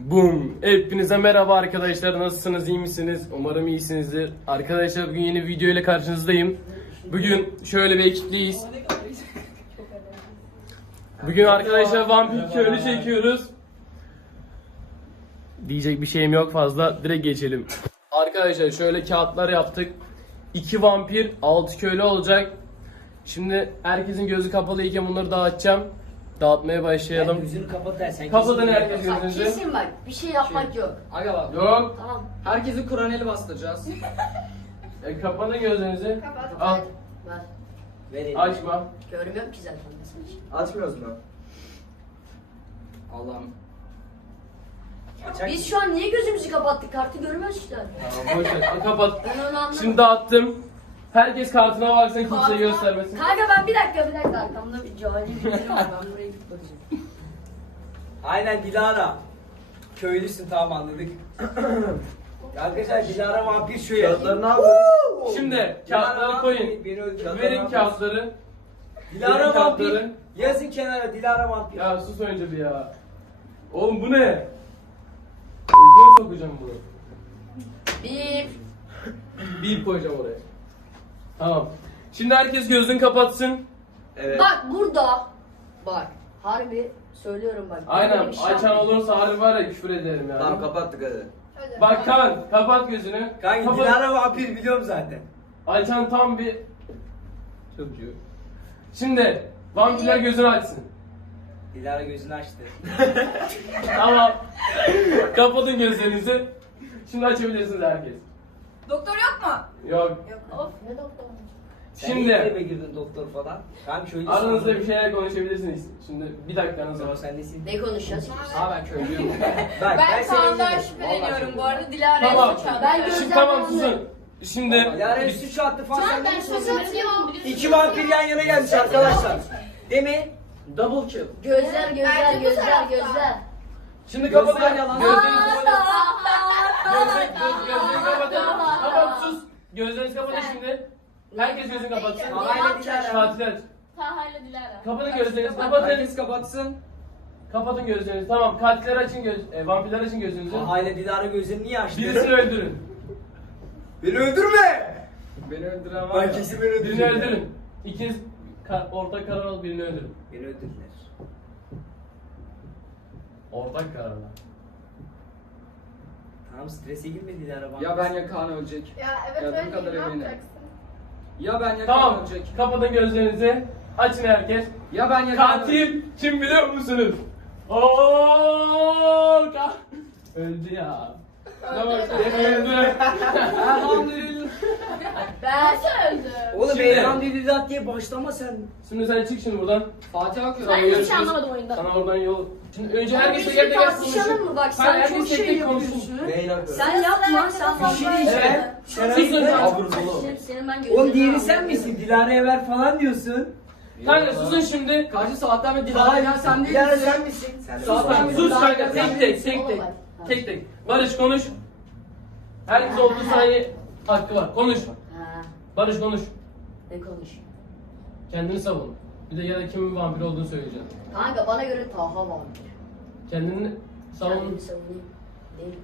Boom. Hepinize merhaba arkadaşlar. Nasılsınız? iyi misiniz? Umarım iyisinizdir. Arkadaşlar bugün yeni video ile karşınızdayım. Bugün şöyle bir ekipliyiz. Bugün arkadaşlar vampir köylü çekiyoruz. Diyecek bir şeyim yok fazla. Direkt geçelim. Arkadaşlar şöyle kağıtlar yaptık. 2 vampir, 6 köylü olacak. Şimdi herkesin gözü kapalı iken bunları dağıtacağım. Dağıtmaya başlayalım. Gözünü kapat dersen. Kapatın herkes Bak gözünüzü. kesin bak bir şey yapmak yok. Aga bak. Yok. Tamam. Herkesi Kur'an eli bastıracağız. E, kapatın gözlerinizi. Kapat. Al. Ver. Verelim. Açma. Görmüyorum ki zaten mesajı. Açmıyoruz mu? Allah'ım. Açak Biz şu an niye gözümüzü kapattık? Kartı görmüyoruz işte. Tamam boş ver. Al, Kapat. Ben onu anlamadım. Şimdi dağıttım. Herkes kartına baksın kimse göstermesin. Kanka ben bir dakika bir dakika arkamda bir cahil bir biri var. Ben buraya gidip bakacağım. Aynen Dilara. Köylüsün tamam anladık. Arkadaşlar Dilara vampir şu ya. Kağıtları ne? Şimdi kağıtları koyun. Verin kağıtları. Dilara vampir. kağıtları. Yazın kenara Dilara vampir. Ya sus önce bir ya. Oğlum bu ne? Gözüme sokacağım bunu. Bir. Bir koyacağım oraya. Tamam. Şimdi herkes gözünü kapatsın. Evet. Bak burada. Bak. Harbi söylüyorum bak. Aynen. Bir şey Açan yapmayın. olursa harbi var ya küfür ederim yani. Tamam kapattık hadi. Bak Kaan kapat gözünü. Kanka Kapat. Dilara vampir biliyorum zaten. Ayçan tam bir çocuğu. Şimdi vampirler gözünü açsın. Dilara gözünü açtı. Tamam. Kapatın gözlerinizi. Şimdi açabilirsiniz herkes. Doktor yok mu? Yok. Of ne doktor. Sen niye Şimdi eve girdin doktor falan? Kanka köylüsün. aranızda bir şeyler konuşabilirsiniz. Şimdi bir dakikanız var. sen nesin? Ne konuşacağız? Aa ben köylüyüm. Ben seni Kaan'dan şüpheleniyorum bu arada. Dilara'ya Tamam. suç. Ben Şimdi tamam susun. Şimdi Dilara'ya suç attı falan. sen Ben atıyorum. İki vampir yan yana gelmiş arkadaşlar. Değil mi? Double kill. Gözler gözler Bence bu gözler tarafta. gözler. şimdi kapatın. Gözler yalan. Gözlerinizi kapatın. Gözler, göz, gözlerinizi kapatın. Kapat sus. Gözlerinizi kapatın şimdi. Herkes gözünü kapatsın. Aynen Dilara. Tatil aç. Taha ile Dilara. Kapatın gözlerinizi. Kapatın. Herkes kapatsın. Kapatın gözlerinizi. Tamam. Katilleri açın göz, e, vampirler açın gözünüzü. Aile Dilara gözünü niye açtı? Birisini öldürün. Beni öldürme! Beni öldüren var Ben ya. kesin beni Birini öldüreceğim. öldürün. İkiniz ka- ortak karar alıp birini öldürün. Beni öldürdüler. Ortak kararla. Tamam strese girme Dilara bana. Ya ben ya Kaan ölecek. Ya evet Ya bu öyle kadar değil. Ne eminim. yapacaksın? Ya ben ya Kaan Tamam. ölecek. Kapatın gözlerinizi. Açın herkes. Ya ben ya Kaan ölecek. Katil kim biliyor musunuz? Ooo ka öldü ya. Tamam, öldü. Elhamdülillah. Ben Nasıl öldü? Oğlum Şimdi- Dilat diye başlama sen. Şimdi sen çık şimdi buradan. Fatih Akıyor. Sana Ben hiç görüşürüz. anlamadım oyundan. Sana oradan yol. Şimdi önce Ya herkes teker bir teker tartışalım konuşsun. mı? Bak Hayır, sen herkes çok tek şey tek konuşsun. yapıyorsun. Yapıyorsun? Sen yapma sen Bir şey diyeceğim. Evet. Şeref- Susun sen. Abruz oğlum. Senin, ben Oğlum gözlerini diğeri sen misin? Dilara'ya ver falan diyorsun. Kanka susun şimdi. Karşı saatten beri Dilara gel sen değil Dilara misin? sen misin? Sen de Sağ sus. ol. Sus kanka tek tek tek tek. Tek tek. Barış konuş. Herkes olduğu saniye hakkı var. Konuş. Ha, Barış konuş. ne konuş? Kendini savun. Bir de ya da kimin vampir olduğunu söyleyeceğim. Kanka bana göre Taha var. Kendini savun. Kendimi savunayım. Değil.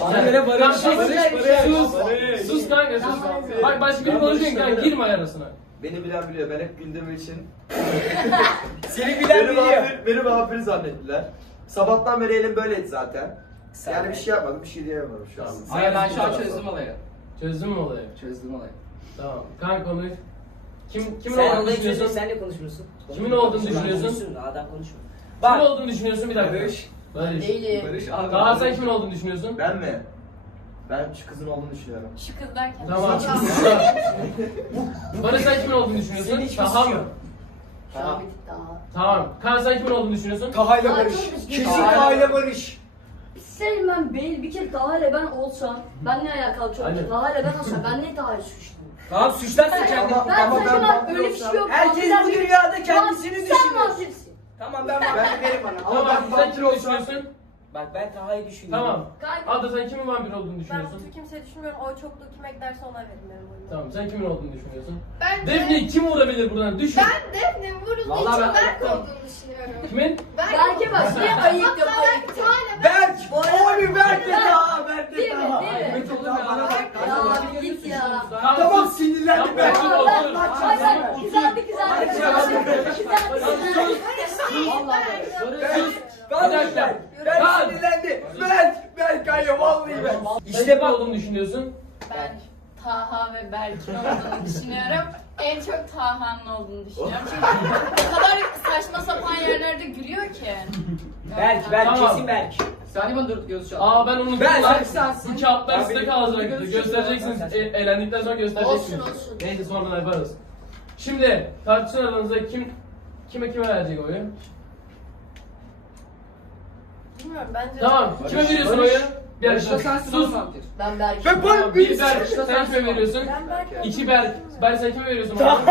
Bana göre Barış. Kanka, Barış, sus. Barış. Sus kanka sus. Bak başka biri konuşuyor kanka girme arasına. Beni bilen biliyor. Ben hep güldüğüm için. Seni bilen Beni biliyor. vampir, beni vampir zannettiler. Sabahtan beri elim böyleydi zaten. Sen yani de. bir şey yapmadım. Bir şey diyemiyorum şu an. Ay ben şu an çözdüm olayı. Çözdün mü olayı? Çözdüm olayı. Tamam. Kanka konuş. Kim kimin Sen olduğunu olayı çözün, düşünüyorsun? sen ne konuşmuyorsun? Kimin olduğunu düşünüyorsun? Adam konuşma. Kimin Bak. olduğunu düşünüyorsun bir dakika. Barış. Barış. Değilim. Barış abi. Daha sen kimin olduğunu düşünüyorsun? Ben mi? Ben şu kızın olduğunu düşünüyorum. Şu kız derken. Tamam. Barış sen kimin olduğunu düşünüyorsun? Senin hiçbir Taha suçun mı? yok. Tık daha. Tamam. Kaan sen kimin olduğunu düşünüyorsun? Kahayla Aa, Barış. çok üzgünüm. Kesin Kahayla Kahayla Barış. Senin ben Beyl bir kere ile ben olsam ben ne alakalı çok Aynen. İle ben olsam ben ne Taha'yı suçluyum? Tamam suçlarsın kendini. Ama- Ben ama saçma ben bak vampir öyle bir şey olsam- yok. Herkes bu dünyada kendisini düşünüyor. Sen vampirsin. Tamam ben ben verim bana. Ama Tamam. ben Sen vampir kimi olsam. düşünüyorsun? Bak ben Taha'yı düşünüyorum. Tamam. Kanka Ada sen kimin vampir olduğunu Ben bu düşünüyorsun? tür kimseyi düşünmüyorum. O çokluğu kim eklerse ona verin benim oyumu. Tamam. Sen kimin olduğunu düşünüyorsun? Ben Defne kim vurabilir buradan? Düşün. Ben Defne vurulduğu Vallahi için ben- Berk tamam. olduğunu düşünüyorum. Kimin? Berk Şuraya bak. Şuraya ayıktım ayıktım. Berk. Bu arada- Abi Berk de Evet oğlum ya bana bak. Ya git ya. Tamam sinirlendim Tamam, ben. otur, Aa, otur. bak, Bak bak kızardı kızardı kızardı. Kızardı kızardı. Bir dakika. Berk Lan! sinirlendi. Berk. Berk kayıyor vallahi ben. İşte bak. olduğunu düşünüyorsun? Ben Taha ve Berk'in olduğunu düşünüyorum. En çok Taha'nın olduğunu düşünüyorum. Çünkü o kadar saçma sapan yerlerde gülüyor ki. Berk, Berk Tamam. kesin Berk. Sen bana dur göz çal. Aa ben unuttum. Ben- lan. sen sensin. Bu kağıtlar size kalacak. Göstereceksiniz. E, elendikten sonra göstereceksiniz. Olsun, olsun. Neyse sonradan yaparız. Şimdi tartışın aranızda kim kime kime verecek oyu? Bilmiyorum bence. Tamam. Kime veriyorsun Barış. oyu? Bir Barış'ta dakika. sensin Sus. Ben Berk. Ben Tamam, Berk. bir Berk. Sen kime veriyorsun? Ben Berk'e İki Berk. Berk sen kime veriyorsun? Daha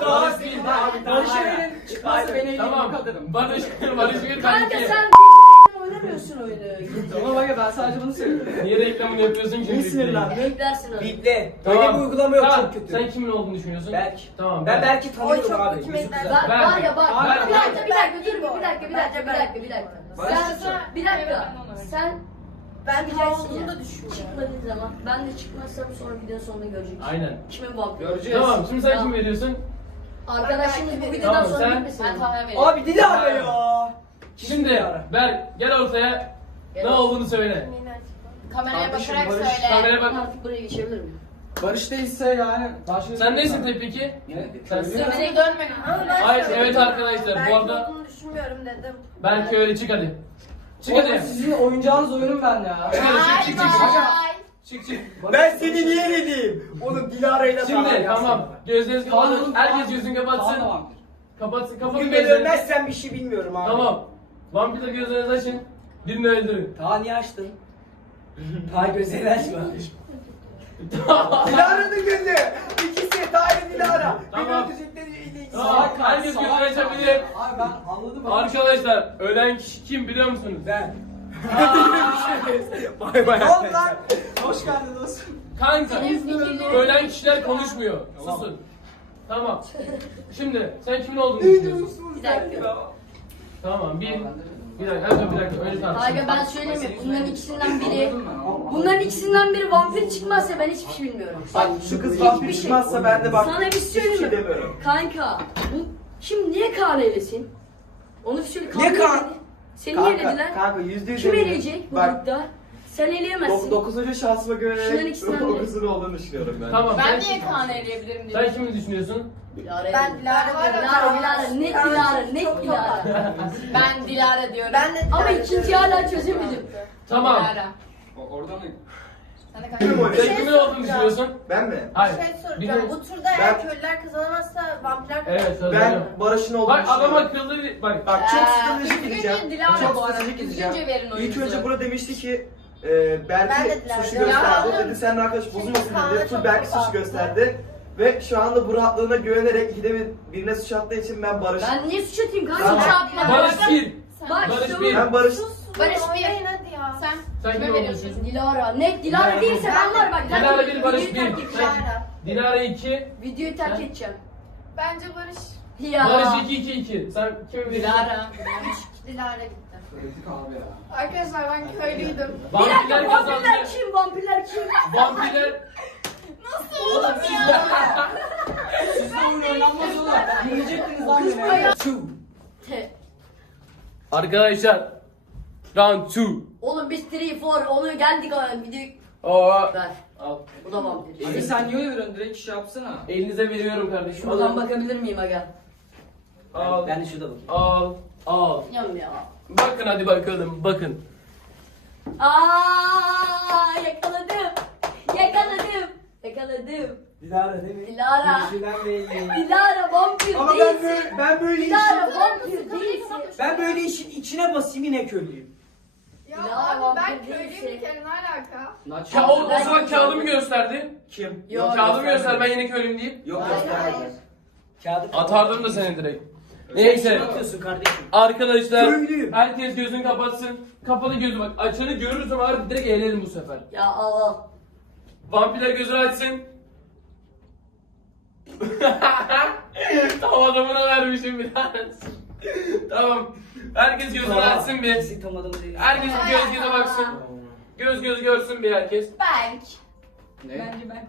Barış bir. Barış'a verin çıkmazsa beni Tamam. yıkadırım. Barış, Barış bir, Kanka iki. sen oynamıyorsun oyunu. Tamam aga ben sadece bunu söylüyorum. Niye reklamını yapıyorsun ki? İyi sinirlendi. Beklersin onu. Biple. Öyle bir uygulama yok Tamam, çok kötü. Sen kimin olduğunu düşünüyorsun? Berk. Tamam. Ben Berk'i tanıyorum çok abi. Yüzü güzel. Bak Ben- var ya bak. Ben- Bir dakika bir dakika dur bir dakika bir dakika bir dakika bir dakika. Sen çıkacak. bir dakika. Sen Ben Çıkacaksın Taha olduğunu ya. da düşünmüyorum. çıkmadığın zaman ben de çıkmazsam sonra videonun sonunda göreceksin. Aynen. Kimin vampiri? Göreceğiz. Tamam şimdi sen Tamam. kim veriyorsun? Arkadaşımız bu Tamam, videodan sonra sen- gitmesin. Ben Taha'ya veriyorum. Abi ya. Şimdi Berk gel ortaya. Gel Ne olduğunu söyle. Yine. Kameraya Kardeşim, bakarak Barış, söyle. Kameraya bak. Artık buraya geçebilir miyim? Barış değilse yani başka Sen neysin tabii peki? Ne? Sen Seni dönmedim. Ama ben Hayır, söyledim. evet arkadaşlar, bu Berk arada- olduğunu düşünmüyorum dedim. Berk öyle çık hadi. Çık Oğlum hadi. sizin oyuncağınız oyunum ben ya. Çık hadi çık çık çık. Çık çık. Ben seni niye dedim? Oğlum Dilara'yla Şimdi tamam. Gözlerinizi kapatın. Herkes gözünü kapatsın. Kapatsın kapatın Bugün gözlerinizi. ölmezsen bir şey bilmiyorum abi. Tamam. Vampirler gözlerinizi açın. Birini öldürün. Ta niye açtın? Ta gözlerini açma. Dilara'nın gözü. İkisi Ta ile Dilara. Beni Tamam. öldürecekleri iyi değil. Tamam. Salak Herkes salak gözünü açabilir. Abi ben anladım. Arkadaşlar ölen kişi kim biliyor musunuz? Ben. Bay bay. Ne oldu lan? Hoş geldin dostum. Kanka. Ölen kişiler konuşmuyor. Susun. Tamam. Şimdi sen kimin olduğunu düşünüyorsun? Bir dakika. Tamam bir. Bir dakika, önce bir dakika, önce tartışalım. Kanka ben söyleyeyim mi? Bunların ikisinden biri? Bunların ikisinden biri vampir çıkmazsa ben hiçbir şey bilmiyorum. Bak şu kız vampir şey. çıkmazsa ben de bak Sana bir şey hiçbir söyleyeyim şey mi? demiyorum. Kanka, bu kim niye Kaan eylesin? Onu bir söyle. Niye Kaan. Seni Kanka, elediler. kanka yüzde yüz Kim eleyecek bu Bak grupta? Sen eleyemezsin. dok- dokuzuncu şansıma Şunların güvenerek ikisinden biri. o kızın olduğunu düşünüyorum ben. Tamam. Ben sen- niye Kaan'ı eleyebilirim diye. Sen kimi düşünüyorsun? Dilara Ben. Dilara diyorum. Dilara, Dilara, net Dilara, net Çok Dilara. Ben Dilara diyorum. Ben de Ama ikinci hala çözemedim. Tamam. Dilara. O- Orada mı? Sen de kanka. Sen kimin olduğunu düşünüyorsun? Ben mi? Hayır. Bir şey soracağım. Bu turda eğer Ben- köylüler kazanamazsa vampirler Evet Ben. Barış'ın olduğunu Bak adam düşünüyorum. akıllı bir- bak. Bak çok Ee, stratejik düzgünce gideceğim. Dilara Çok bu arada. stratejik gideceğim. Verin İlk oyunuzu. önce burada demişti ki e, Ben de Berk'i suçu gösterdi. Ya, Dedi senin arkadaş bozulmasın Kaan'a dedi. Full çok Berk'i suç baktı. gösterdi. Ve şu anda bu rahatlığına güvenerek ikide bir birine suç attığı için ben Barış. Ben niye suç atayım kanka? Tamam. Suç atma. Barış bir. Barış bir. Ben Barış. Barış bir. bir. hadi ya. Sen Sen, kime veriyorsun? Dilara. Net Dilara değilse ben var bak. Dilara bir, Barış videoyu bir. terk edeceğim. Dilara. Dilara 2. Videoyu terk Sen? edeceğim. Bence Barış. Ya. Barış 2 2 2. Sen kimi veriyorsun? Dilara. Dilara gitti. Ya. Arkadaşlar ben köylüydüm. Bir Vampirler dakika vampirler kim? Vampirler kim? Vampirler. Nasıl oğlum ya? Sizle oyun oynanmaz oğlum. Yiyecektiniz lan beni. Two. Arkadaşlar. Round 2. Oğlum biz 3 4 onu geldik abi videoyu Oo. ver. Al. Bu da vampir. Abi sen niye öyle veriyorsun? Direkt iş yapsana. Elinize veriyorum kardeşim. Şuradan bakabilir miyim aga? Al. Ben de şurada bakayım. Al. Al. Yam ya. Bakın hadi bakalım. Bakın. Aa yakaladım. Yakaladım. Yakaladım. Dilara değil mi? Dilara. Görüşülen belli. Dilara vampir Ama ben değilsin. böyle, ben böyle işin, Dilara vampir değilsin. ben böyle işin içine basayım yine köylüyüm. Ya Dilara abi ben vampir köylüyüm bir kere ne alaka? Naç. Ya o, o zaman kağıdımı gösterdi. Kim? Yok, Kağıdımı göster ben yine köylüyüm deyip. Yok Hayır, göstermedi. hayır. Kağıdı Atardım da seni direkt. Neyse. atıyorsun kardeşim? Arkadaşlar Köylüyüm. herkes gözünü kapatsın. Kapalı gözü bak. Açanı görürüz ama harbi direkt eğlenelim bu sefer. Ya al al. Vampirler gözünü açsın. Tam adamına vermişim biraz. tamam. Herkes gözünü açsın bir. Kesin tanımadığımız değil. Herkes bir göz göze baksın. Göz göz görsün bir herkes. Berk. Ne? Bence Berk.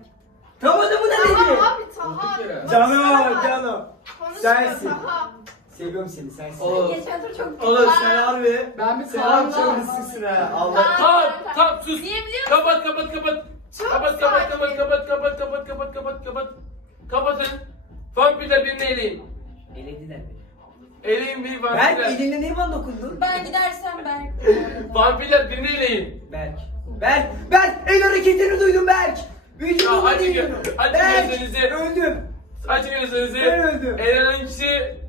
Tanımadığımı da Tamam dedi. abi Taha. Canım canım. Konuşma Sensin. Taha. Seviyorum seni sensin. Oğlum, Geçen tur çok oğlum sen harbi. Ben bir Sen harbi çok risklisin ha. Allah. Tamam tamam sus. Niye biliyor musun? Kapat kapat kapat. Çok Kapat kapat sakin. kapat kapat kapat kapat kapat kapat kapat. Kapatın. Vampirler birini eleyin. Elediler beni. Eleyin bir Berk vampirler. elinde ne bana dokundun? Ben gidersem Berk. Vampirler birini eleyin. Berk. Berk. Berk. El hareketini duydum Berk. Ya Vücudumu hadi gö- hadi Berk. gözünüzü. Öldüm. Açın gözlerinizi. Ben öldüm. Elenen kişi.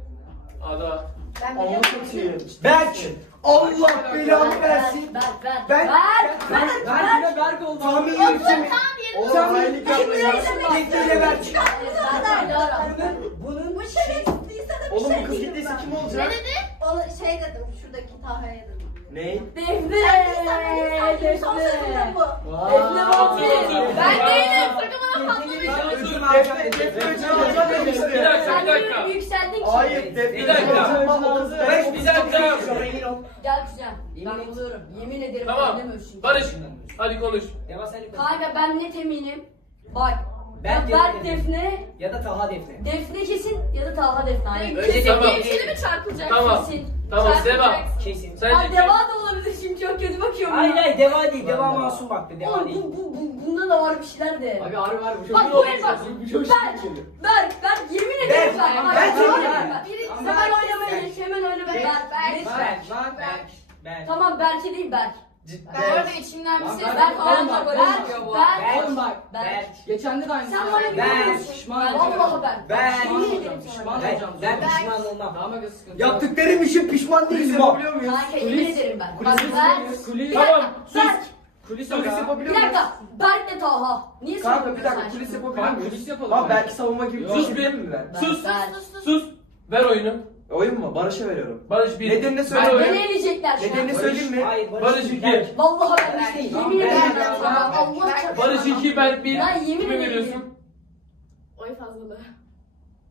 Ada. Ben çok iyi. Berk. Allah belanı versin. Berk, Berk, Berk. Berk, Berk. Ben yine Berk oldum. Tahmin Otur yürütüm. tam yerine. Oğlum Sen hainlik yapmayın. Tekneyle Berk. Berk. Bunun Bu şerefsizse de bir Oğlum şey bu kız değil gittiyse ben. kim Ne olacak? dedi? O şey dedim şuradaki Taha'ya dedim. Ney? Defne. Sen son sözüm de bu. Defne vampir. Ben değilim. Sakın bana patlamayın. Defne. Defne öldüreceğim demişti. Bir dakika bir dakika. yükseldin ki. Hayır Defne. Bir dakika. Berk, Bir dakika. Gel kuzen. Ben buluyorum. Yemin ederim Tamam. Barış. Hadi konuş. Kanka ben net eminim. Bak. Berk ya ya Berk da Defne, Ya da Taha Defne. Defne kesin ya da Talha Defne. Aynen. Öyle Kesin Tamam. ikili mi çarpılacak? Tamam. Kesin. Tamam. Çarpılacaksın. Kesin. Sen Ay de deva da olabilir şimdi çok kötü bakıyorum. Hayır ya. hayır deva değil. Deva masum baktı. Deva Oğlum değil. bu, bu, bu, bunda da var bir şeyler de. Abi harbi harbi Bak bu el bak. Çok Berk, şükür. Berk, Berk yemin ederim Berk, Berk. Berk, Bak, Berk, Berk. Biri Hemen geç, hemen Berk, Berk. Berk, Berk. Berk. Berk. Berk. Berk. Tamam Berk'e değil Berk. Ben orada içimden bir ses Berk, Berk Oğlum falan bak. Berk. Geçen de aynı. Sen bana Ben. Pişman olacağım. Yemin ederim Pişman. Ben, olacağım. ben pişman olmam. Tamam aga sıkıntı. Yaptıklarım için pişman değilim bak. yapabiliyor muyuz? Kanka yemin ederim ben. Bak. Kulis. Tamam. Berk. Kulis yapabiliyor Bir muyuz? dakika. Berk de Taha. Niye Kanka bir dakika kulis yapabiliyor muyuz? kulis yapalım. Bak belki savunma gibi bir Sus şey bir. ben? Sus. Sus sus. Sus. Ver oyunu. Oyun mu? Barış'a veriyorum. Barış bir. Nedenini söyle Ver oyunu. Beni eleyecekler şu an. Nedenini söyleyeyim mi? Hayır Barış Barış iki. Vallahi ben değil. yemin ederim ben sana. Allah çarpsın. Barış 2 Berk 1. Ben yemin Kime ederim. veriyorsun? Oy fazlalığı.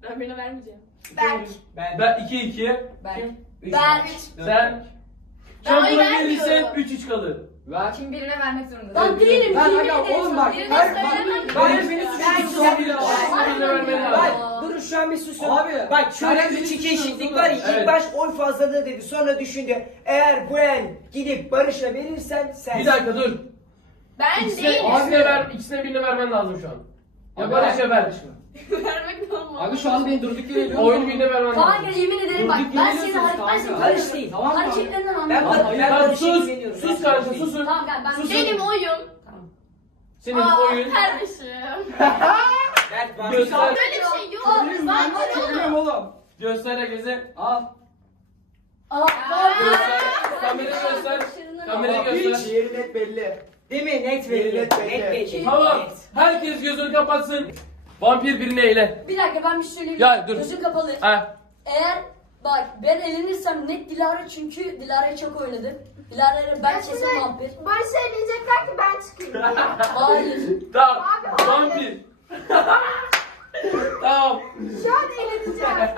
Ben birine vermeyeceğim. Berk. Berk. Ben 2 2'ye. Berk. Üç. Berk. Sen Ben oy Şampiyonu verirse vermiyorum. 3 3 kalır. Ver. Kim birine vermek zorunda. Lan değilim. Ben yemin ederim oğlum bak. Birine Hayır bak. söylemem. Hayır beni Berk. suçluyorsun. Berk. Birine Berk. birine vermen lazım. Bak durun şu an bir susun. Abi, Bak şöyle suçluyorsun eşitlik var ya. Evet. İlk baş oy fazlalığı dedi. Sonra düşündü. Eğer bu el gidip Barış'a verirsen sen. Bir dakika dur. Ben İkisine, değilim. ikisine, ver, ikisine birine vermen lazım şu an. Ya Abi, Barış'a ver. Vermek olmaz. Abi şu an beni durduk yere ediyorsun. Oyunu birine vermen Kanka lazım. yemin ederim bak. Durduk Ben yere senin diyorsunuz ben kanka. Barış değil. Tamam mı? hareketlerinden Ben, anlıyorum. Hayır, ben Barış'a sus. Sus Ben kanka susun. Tamam gel ben Sus. Benim oyum. Senin Aa, oyun. kardeşim. Berk var. Göster. Böyle bir şey yok. Söyleyeyim ben Zaten de oğlum. çeviriyorum oğlum. Göster herkese. Al. Aa, Göster. Kamerayı göster. Kamerayı göster. hiç yeri net belli. Değil mi? Net belli. Net Net belli. belli. Tamam. Net. Herkes gözünü kapatsın. Vampir birini eyle. Bir dakika ben bir şey söyleyeyim. Ya, dur. Gözüm kapalı. Ha. Eğer bak ben elenirsem net Dilara çünkü Dilara'ya çok oynadı. Dilara'ya ben kesin vampir. Barış'a eleyecekler ki ben çıkayım. Hayır. Tamam. Abi, Vampir. tamam. Şu an eğleneceğim.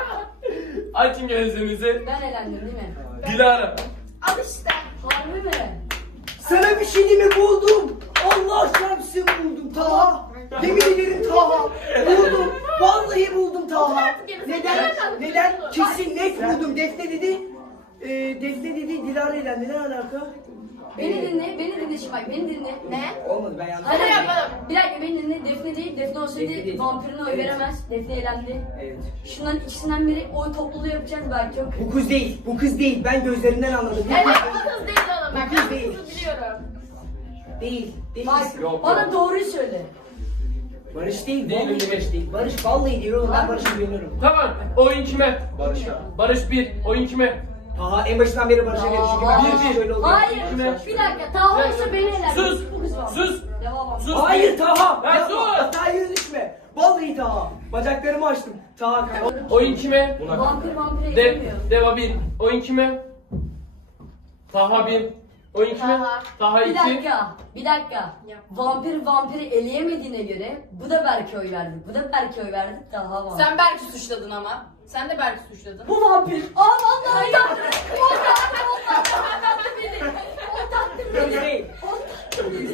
Açın gözünüzü. Ben elendim değil mi? Dilara. Al işte. Harbi mi? Sana bir şey mi buldum. Allah çarpsın buldum Taha. Yemin ederim Taha. Buldum. Vallahi buldum Taha. Neden? Neden? Kesin net buldum. Defne dedi. E, Defne dedi Dilara ile ne alaka? Beni dinle, beni dinle şimdi bak beni dinle. Ne? Olmadı ben yanlış. Hadi Hadi yapalım. Bir dakika beni dinle. Defne değil. Defne olsaydı Defne değil. vampirine oy Evet. veremez. Defne elendi. Evet. Şundan ikisinden biri oy topluluğu yapacağız belki çok. Bu kız değil. Bu kız değil. Ben gözlerinden anladım. Bu Evet kız bu kız değil oğlum. Kız ben değil. bu kızı biliyorum. değil. Değil. Bak Yok, bana yok. doğruyu söyle. Barış değil. Değil, Vallahi değil. Barış değil. Barış vallahi diyor oğlum. Ben Barış'a güveniyorum. Tamam. Oyun kime? Barış'a. Barış 1. Oyun kime? Taha en başından beri Barış'a verir. Çünkü ben Barış'a şöyle oluyor. Hayır. Kime? Bir dakika. Taha olsa beni elendi. Sus. Sus. Devam. Sus. Hayır Taha. Ben sus. Hataya düşme. Vallahi Taha. Bacaklarımı açtım. Taha kanka. Oyun kime? Vampir vampire De, gelmiyor. Deva 1. Oyun kime? Taha 1. Oyun kime? Taha. Taha Bir 2. dakika, bir dakika. Vampir vampiri eleyemediğine göre bu da Berk'e oy verdi. Bu da Berk'e oy verdi. Daha vampir. Sen Berk'i suçladın ama. Sen de Berk'i suçladın. Bu vampir. Aa vallahi ya. O taktı, o taktı, o taktı beni. O taktı Kız beni.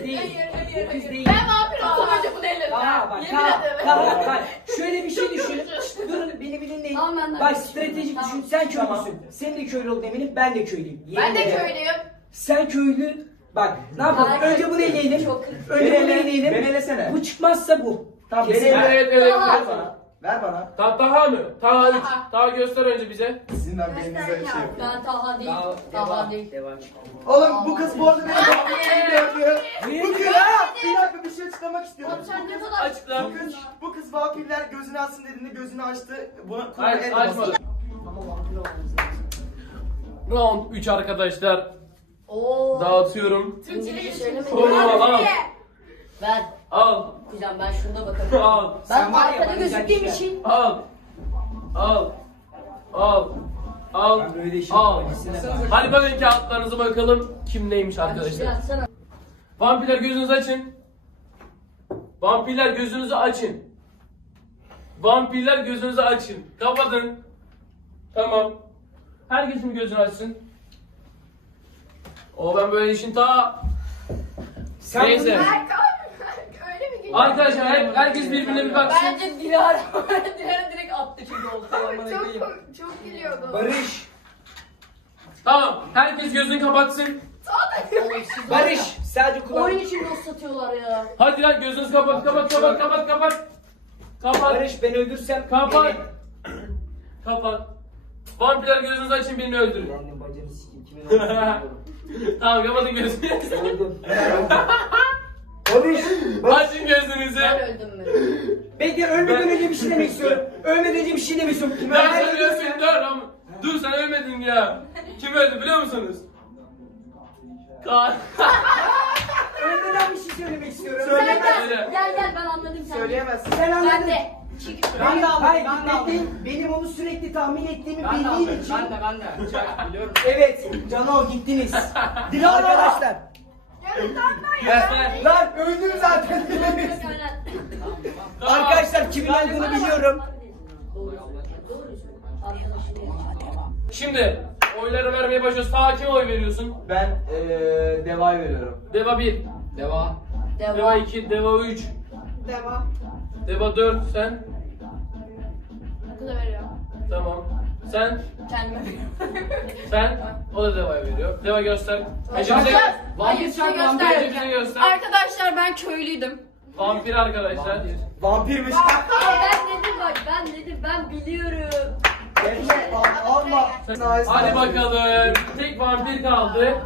değil. Hayır hayır Kız hayır. değil. Ben vampir olsam önce bunu bak Yemin Taha. ederim. Bak. Şöyle bir şey düşün. Durun beni bir dinleyin. Tamam, ben de Bak düşünüyorum. stratejik düşün. Sen Tamam. köylüsün. Senin de köylü olduğunu eminim. Ben de köylüyüm. Ben Yemin de ederim. köylüyüm. Sen köylü. Bak ne yapalım? Hayır. Önce bunu eleyelim. Çok kritik. Önce Beni bunu ele, eleyelim. beni elesene. Bu çıkmazsa bu. Tamam Kesin. ele. Evet evet Taha. ver bana. Ver bana. Ta Taha mı? Taha 3. Taha. Taha göster önce bize. Sizin ben belinize şey yapıyorum. Ben Taha değil. Taha değil. Devam. Oğlum bu kız bu arada beni vampir gördü. Bu kız ha! Bir dakika bir şey açıklamak istiyorum. Oğlum sen ne kadar... Açıkla. Bu kız, bu kız vampirler gözünü açsın dediğinde gözünü açtı. Buna Hayır el açma. basın. Ama vampir olmamız lazım. Round 3 arkadaşlar. Oo. Dağıtıyorum. Söylemedim. Oo, al. Ver. Al. Kuzen ben şuna bakarım. Al. Ben Sen var ya, arkada bana gözüktüğüm güzel için. Al. Al. Al. Al. Ben böyle Al. bak. Hadi bakın kağıtlarınızı bakalım kim neymiş arkadaşlar. Yatsana. Vampirler gözünüzü açın. Vampirler gözünüzü açın. Vampirler gözünüzü açın. Kapatın. Tamam. Herkesin gözünü açsın. O ben böyle işin ta Sen Neyse. Öyle mi geliyor? Arkadaşlar her- herkes birbirine bir baksın. Bence Dilara. Dilara direkt attı çünkü oltaya. Çok çok gülüyordu. Barış. Tamam. Herkes gözünü kapatsın. Barış. Sadece kulağını. Oyun için dost satıyorlar ya. Hadi lan gözünüzü kapat kapat kapat kapat kapat. Kapat. Barış beni öldürsem. Kapat. beni- Kapat. Vampirler gözünüzü açın birini öldürün. Ben de bacımı sikeyim. Kimin öldürdüğünü tamam kapatın gözünü. Öldüm. Barış. Açın gözünüzü. Ben öldüm mü? Bekle ölmeden önce bir şey demek istiyorum. Ölmeden önce bir şey demek istiyorum. Kim Ben sana göstereyim dur ama. Dur sen ölmedin ya. Kim öldü biliyor musunuz? Kaan. Ölmeden bir şey söylemek istiyorum. Gel Söyle. gel. Gel gel ben anladım sen. Söyleyemezsin. Sen anladın. Ben de. Çık. Ben de aldım, Hayır, ben de aldım. Benim onu sürekli tahmin ettiğimi Ben de bildiğim aldım, için. ben de ben de. Biliyorum. Evet, Cano gittiniz. Dilara! Arkadaşlar. Göster. Lan öldüm zaten. Tamam. Arkadaşlar kimin olduğunu biliyorum. Şimdi oyları vermeye başlıyoruz. Sağa kime oy veriyorsun? Ben eee Deva'ya veriyorum. Deva 1, Devam. Deva Devam. 2, Deva 3, Devam. Deva 4 sen. Da veriyor. Tamam. Sen, Kendime sen. O da Deva'ya veriyor. Deva göster. Ece bize, Arkadaşlar, Vampir hayır, size vampir. Bize göster. Arkadaşlar ben köylüydüm. Vampir arkadaşlar. Vampirmiş. ben dedim bak ben dedim ben biliyorum. Defne Allah. Hadi bakalım. Tek vampir kaldı.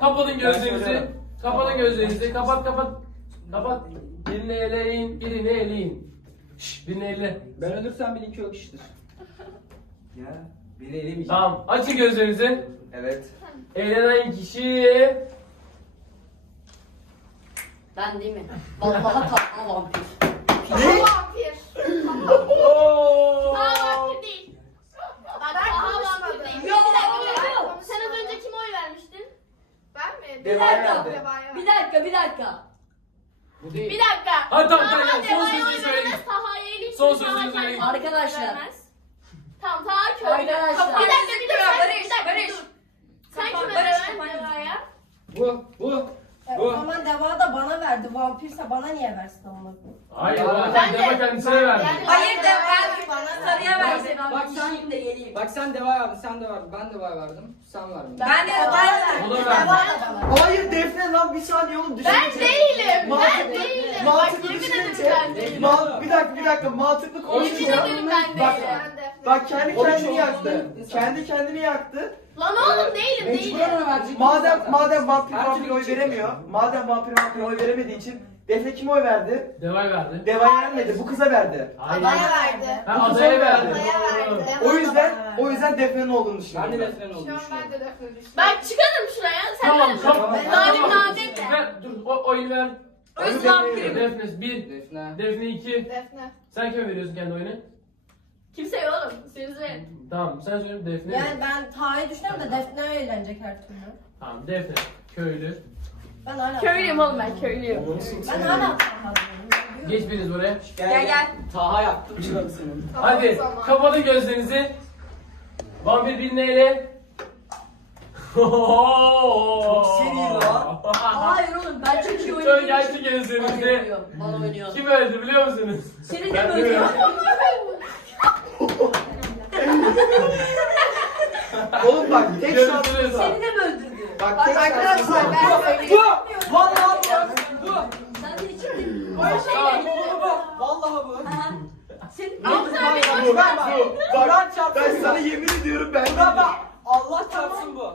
Kapatın gözlerinizi. Kapatın gözlerinizi. Kapat kapat. Kapat. Birini eleyin, birini eleyin. Şşş, birini ele. Ben ölürsem benimki yok iştir. Ya, beni elemeyeceğim. Tamam, açın gözlerinizi. Evet. Eğlenen kişi... Ben değil mi? Vallahi tatlı vampir. Ne? Vampir. Oo! Vampir değil. Bak vampir değil. Yok, Bir dakika, bir dakika. yok. Sen az önce kime oy vermiştin? Ben mi? Bir Deva'ya. Bir dakika bir dakika. Bu değil. Bir dakika. Hadi tamam, Taha tamam, son sözünü söyleyin. Son sözünü söyleyin. Arkadaşlar. Tamam Taha köylü. Arkadaşlar. Bir dakika bir dakika. Barış, Barış. Sen kime. Deva'ya? Bu, bu. E, o zaman Deva da bana verdi. Vampirse bana niye versin ama? Hayır, Ben ben de- Deva kendisine verdi. Yani- Hayır de ben Bana sarıya verdi. versin ben Bak sen- de geleyim. Bak sen deva verdin, sen de verdin. Ben deva verdim, sen verdin. Ben de ben verdi. O da Deva verdi. da bana. Hayır Defne lan bir saniye oğlum Ben düşününce. değilim. Ben Mantıklı- değilim. Bak Mantıklı yemin düşününce. ederim ben değilim. Ma- bir dakika bir dakika mantıklı Yemin ederim ben Bak, değilim. bak kendi kendini yaktı. Kendi kendini yaktı. Lan oğlum değilim değilim. Mecburen ona verecek. Madem madem vampir Her vampir oy gidecek. veremiyor. Madem vampir vampir oy veremediği için Defne kime oy verdi? Deva'ya verdi. Deva'ya vermedi. Bu kıza verdi. Hayır. Bana verdi. Ha, adaya verdi. Adaya verdi. O yüzden o yüzden Defne'nin olduğunu düşünüyorum. Ben de ben. defnen Şu olduğunu an ben düşünüyorum. de defne düştüm. Bak çıkarım şuraya. Sen Tamam, de tamam. Ben tamam. Nadim Nadim de. Ver, dur, o, oyunu ver. Öz vampirim. Defne 1, Defne. Defne 2. Defne. Sen kime veriyorsun kendi oyunu? Kimse yok oğlum. Sizi. Tamam sen söyle Defne. Yani ben Taha'yı düşünüyorum da Defne eğlenecek her türlü. Tamam Defne. Köylü. Ben hala Köylüyüm oğlum ben köylüyüm. Ben hala Taha diyorum. Geç biriniz buraya. Gel gel. Taha yaptım çıkalım senin. Hadi kapatın gözlerinizi. Vampir bir neyle? Çok seri lan. Hayır oğlum ben çok iyi oynuyorum. Bana gözlerinizde. oynuyor. Bana oynuyor. Kim öldü biliyor musunuz? Seni de biliyorum. Oğlum bak tek şans. Görüşürüz. Seni de mi öldürdü? Bak tek şans. Arkadaşlar bu, bu, vallahi bu, bu, Sen de içindin. Tamam. bu, bu, vallahi bu. Seni Ama sen Bu bak bu. Kur'an Bak çarpsın. ben sana yemin ediyorum ben. Buna bak, Allah çarpsın bu.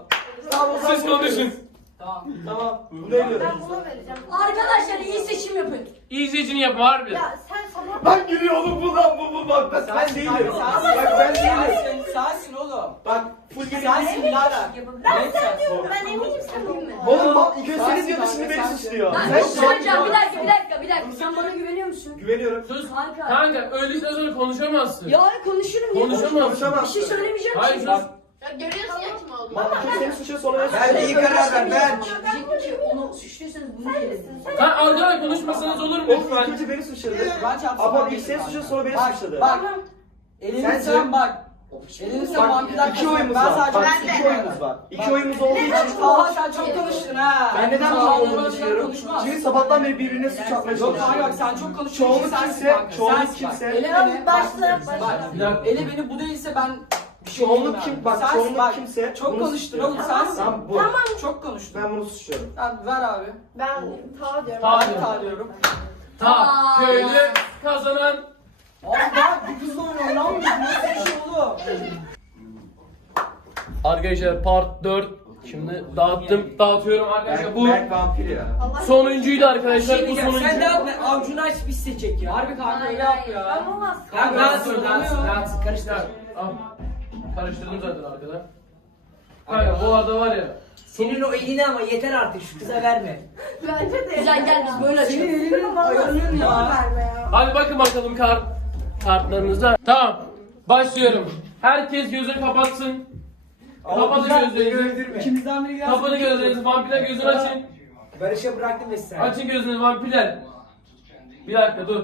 Tamam, o zaman Siz bunu- konuşun. Tamam, tamam. Bunu. Ben bunu vereceğim. Arkadaşlar iyi seçim yapın. İyi seçim yapın harbi. Ya sen sabah Bak gülüyor oğlum bu lan bu bu bak ben, ben değilim. Bak ben değilim. sensin, sensin oğlum. Bak full. Sensin Lara. Ben sen diyorum ben eminim sen değil mi? Oğlum bak ilk önce seni diyordu şimdi beni suçluyor. Ben Sen bir şey söyleyeceğim. Bir dakika bir dakika bir dakika. Sen bana güveniyor musun? Güveniyorum. Sus. Kanka. Kanka öldükten sonra konuşamazsın. Ya konuşurum. Niye Konuşamazsın. Bir şey söylemeyeceğim Hayır sus. Ya görüyorsun ya kim olduğunu. İlk önce seni suçluyor sonra Ben iyi karar ver, ben. Ki onu suçluyorsanız bunu gelin. Kan arkadaşlar konuşmasanız olur mu lütfen? önce beni suçladı. Ama ben ilk seni değilim suçluyor sonra beni suçladı. Bak, elini sen bak. Elini sen Bak vampirden iki oyumuz Ben var. sadece Bak Ben de. iki oyumuz var. İki oyumuz olduğu için. Taha sen çok konuştun ha. Ben neden bu olduğunu düşünüyorum? Çünkü sabahtan beri birbirine suç atmaya Yok kanka bak çalışıyor. sen çok konuştun. Çoğunluk Sensin kimse, çoğunluk kimse. Ele Tamam, beni, başla. Bir dakika. Ele beni bu değilse ben bir şey Çoğunluk kim- bak, Sensin, çoğunluk bak, kimse Çok konuştun oğlum sensin. Tamam bu. Çok konuştun. Ben bunu suçluyorum. Tamam ver abi. Ben Taha diyorum. Ta Ben Taha diyorum. ta köylü kazanan Abi bak bir kızla oynuyor lan bu nasıl bir şey oğlum? Arkadaşlar part 4 Şimdi dağıttım dağıtıyorum arkadaşlar bu Berk vampir ya. sonuncuydu arkadaşlar Şey bu sonuncu. sen de yapma avcunu aç biz seçecek ya. Harbi kanka öyle yap Ben ya. olmaz. Kanka dağıtsın dağıtsın dağıtsın karıştır. Al. Karıştırdım zaten arkada. Kanka bu arada var ya. Senin o elini ama yeter artık şu kıza verme. Bence de. Güzel gel biz böyle açalım. elinin ayarlıyorsun ya. Verme ya. Hadi bakın bakalım kart kartlarınıza. Tamam. Başlıyorum. Herkes gözünü kapatsın. Kapatın gözlerinizi. İkimizden biri gelsin. Kapatın gözlerinizi. Vampirler gözünü açın. Barış'a bıraktım ve sen. Açın gözünüzü vampirler. Bir dakika dur.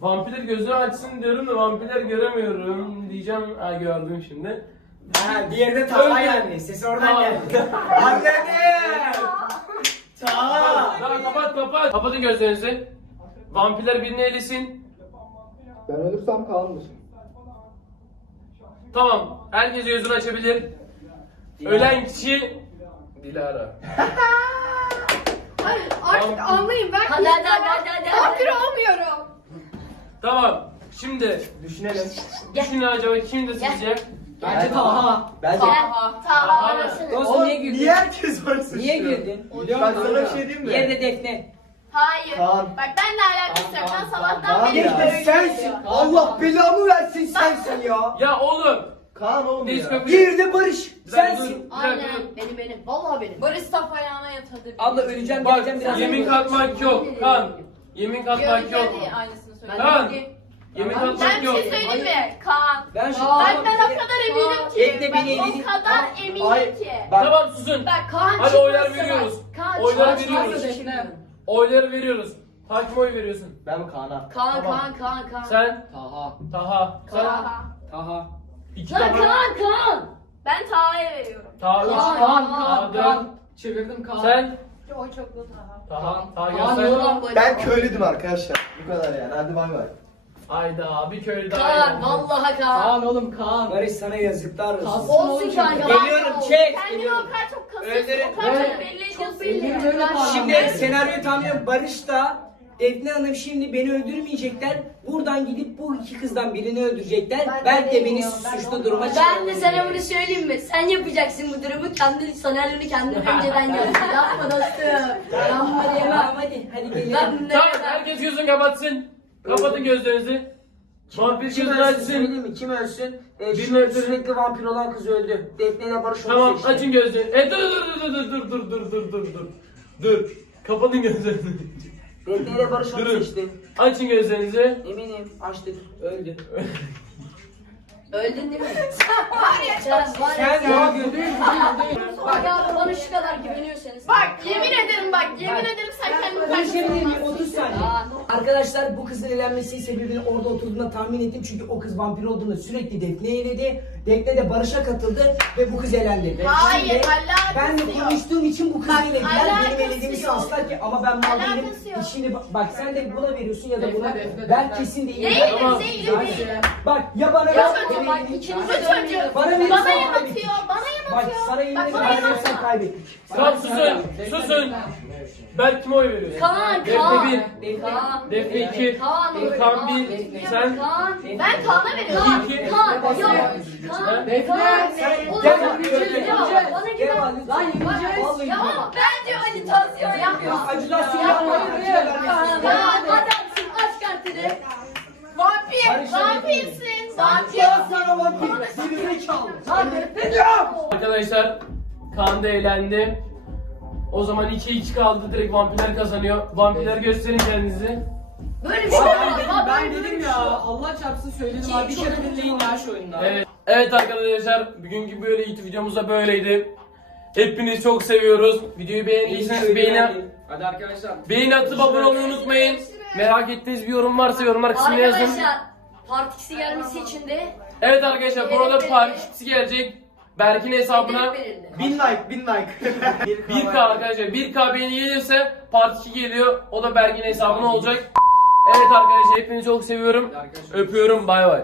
Vampirler gözünü açsın diyorum da vampirler göremiyorum diyeceğim. Ha gördüm şimdi. Ha, diğeri de Taha yani. Sesi oradan Tamam. geldi. Anladım. Ta. Tamam kapat kapat. Kapatın gözlerinizi. Vampirler birini elesin. Ben ölürsem kalmış. Tamam. Herkes gözünü açabilir. Ölen kişi Dilara. Hayır artık Tamam. anlayın ben Hadi hadi hadi hadi hadi. vampir olmuyorum. Tamam. Şimdi Düşünelim. düşünün acaba kimdi sizce? Bence Taha. Bence. Taha. Taha arasın. Dostum Oğlum niye herkes var? Niye güldün? Ben sana bir şey diyeyim mi? Diğeri de Defne. Hayır. Kaan. Bak ben de alakası yok. Ben sabahtan Kaan beri ya. böyle Sensin. geliyor. Allah belamı versin sensin ya. Ya oğlum. Kaan oğlum ya. Disco Bir de Barış. Bir dakika, Sensin. dur, bir dakika, Aynen. dur. Benim benim. Vallahi benim. Barış saf ayağına yatadı. Abla öleceğim Bak geleceğim biraz. yemin katmak yok. Kan. Yemin katmak yok. Aynısını söyle. Kaan. Yemin Ben katmak bir yok. şey söyleyeyim mi? Kaan. Ben şu Bak ben o kadar eminim ki. Bekle Bak beni, o kadar eminim ki. Tamam susun. Bak Kaan Hadi oylar veriyoruz. Kaan Oylar çıkmazsa veriyoruz. Oyları veriyoruz. Hakim oy veriyorsun. Ben mi Kaan'a? Kaan Tamam. Kaan Kaan Kaan. Sen Taha. Taha. Sen Taha. Taha. iki Lan Taha. Kaan Kaan. Ben Taha'ya veriyorum. Taha üç. Kaan, Kaan. Kaan, Taha dört. Kaan. Çevirdim Kaan. Sen O çok da Taha. Taha. Taha Kaan gel sen. yorum. Ben köylüydüm arkadaşlar. Bu kadar yani. Hadi bay bay. Ayda bir köylü daha. Kaan geldi. vallahi Kaan. Kaan oğlum Kaan. Barış sana yazıklar olsun. Olsun çünkü. Geliyorum çek. Kendini o kadar çok. Öldürün. Çok belli böyle Kaan. Şimdi senaryoyu tanıyorum. Barış da Defne Hanım şimdi beni öldürmeyecekler. Buradan gidip bu iki kızdan birini öldürecekler. Ben de beni suçlu duruma Ben de sana bunu söyleyeyim mi? Sen yapacaksın bu durumu. Kendi senaryonu kendin önceden yazdın. Yapma dostum. Yapma diyemem. hadi. Hadi de Tamam herkes gözünü kapatsın. Kapatın gözlerinizi. Vampir Kim gözünü ölsün söyleyeyim mi? Kim ölsün? Birini şu sürekli vampir olan kız öldü. Defne ile Barış onu Tamam seçti. açın gözlerini. E dur dur dur dur dur dur dur dur dur. Dur. Kapatın gözlerinizi. Defne ile Barış onu Durun. seçti. Açın gözlerinizi. Eminim açtık. Öldü. Öldün değil mi? Sen var ya. Sen ya gördün Bak abi bana şu kadar güveniyorsanız. Bak yemin ederim bak yemin ederim sen kendini Konuşabilir miyim? karşılamazsın. 30 saniye. Aa. Arkadaşlar bu kızın elenmesinin sebebini orada oturduğunda tahmin ettim. Çünkü o kız vampir olduğunu sürekli Defne eledi. Defne de Barış'a katıldı ve bu kız elendi. Ve Hayır, alakası Ben de yok. konuştuğum için bu kızı Bak, elediler. Benim elediğimi yok. sanslar ki ama ben mal değilim. Alakası yok. Şimdi bak, bak sen de buna veriyorsun ya da buna. Defne, Defne, Ben Defne. kesin değilim. Değilim, Tamam. değilim, değilim. Bak ya bana Ya ver. bak, bak ikiniz Bu de çocuk Bana verirsen bana bana Bak sana yemin Bak ederim bana kaybettik. Tamam susun. Susun. Berk kime oy veriyorsun? Kaan, Defne Kaan. 1. Kaan. Defne 2. Kaan. Kaan 1. Sen. Kaan. Ben Kaan'a veriyorum. İki. Kaan. Yok. Kaan. Kaan. Oğlum, Gel, bak, gel, ya, gel. Bana Gel güven. abi, lütfen. Vallahi Ya bak. ama bence acitasyon yapma. Acılasyon yapma. Ya adamsın aç kartını. Vampir, vampirsin, vampir. Sana vampir. Birini çal. Ne diyorum? Arkadaşlar Kaan da eğlendi. O zaman 2-2 kaldı. Direkt vampirler kazanıyor. Vampirler gösterin kendinizi. Böyle bir şey Ben yok. dedim, ben böyle dedim bir ya şey. Allah çarpsın söyledim abi bir kere dinleyin ya şu oyunda. Evet, evet arkadaşlar bugünkü böyle YouTube videomuz da böyleydi. Hepinizi çok seviyoruz. Videoyu beğendiyseniz beğeni, Hadi arkadaşlar. beğeni atıp abone olmayı unutmayın. Merak ettiğiniz bir yorum varsa yorumlar kısmına yazın. Arkadaşlar Part 2'si gelmesi için de Evet arkadaşlar burada partisi gelecek. Berk'in hesabına. Bin like, bin like. 1K arkadaşlar 1K beğeni gelirse part 2 geliyor. O da Berk'in hesabına olacak. Evet arkadaşlar hepinizi çok seviyorum. Öpüyorum bay bay.